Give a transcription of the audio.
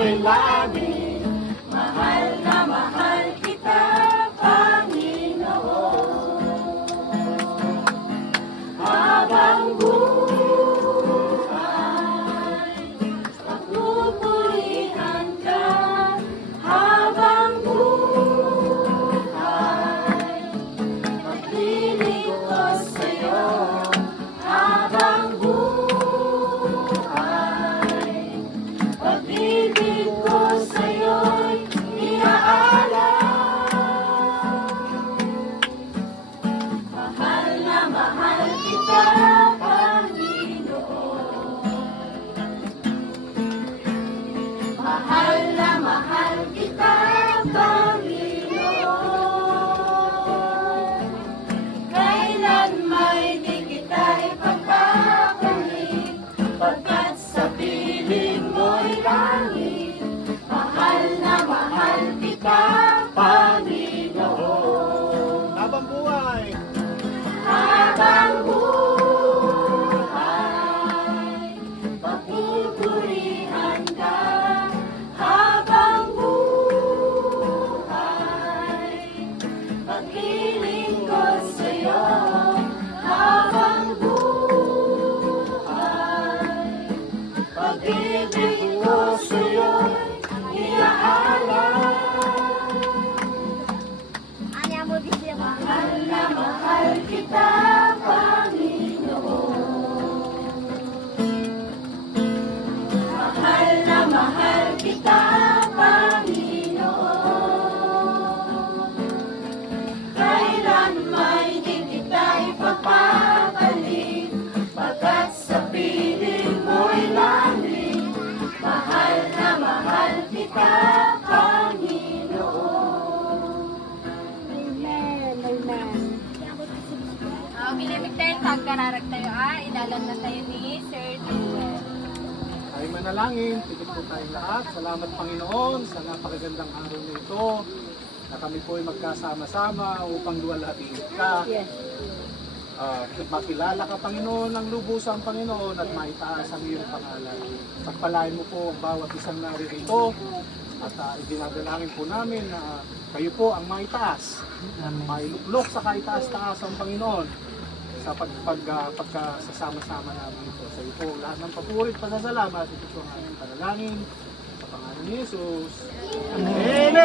mo'y langit. Mahal na mahal kita, Panginoon. Habang buhay, pagpupurihan ka. Habang buhay, pag-ibig ko sa'yo. Habang buhay, pag-ibig ko sa'yo'y iaalay. Mahal na mahal kita, Panginoon. Mahal na mahal kita, Panginoon. Kailan may di kita ipagkakalit, pagkat sa piling mo'y langit. Mahal na mahal kita, Panginoon. Habang buhay. Habang buhay, pagpupurihan ka. Habang buhay, pag-iling ko sa'yo. Habang buhay, pag-ibig ko sa'yo'y iaalay. Mahal na mahal kita, Panginoon. Mahal na mahal kita, Panginoon. Kailan may di kita ipagpapalit, pagkat sa piling mo'y langit. Mahal na mahal kita, Panginoon. Bilimig tayo, tagkararag tayo, idalan na tayo ni Sir Jewel. Ay manalangin, tigil po tayong lahat. Salamat Panginoon sa napakagandang araw na ito na kami po ay magkasama-sama upang luwalhatiin ka. Makilala ka Panginoon ng lubusan Panginoon at maitaas ang iyong pangalan. Pagpalain mo po ang bawat isang naririto at idinadalangin po namin na kayo po ang maitaas. Mailuklok sa kaitaas-taas ang Panginoon sa pagkasasama-sama namin ito. Sa iyo po lahat ng papurit, pasasalamat, ito po ang aming panalangin sa pangalan ni Jesus. Amen.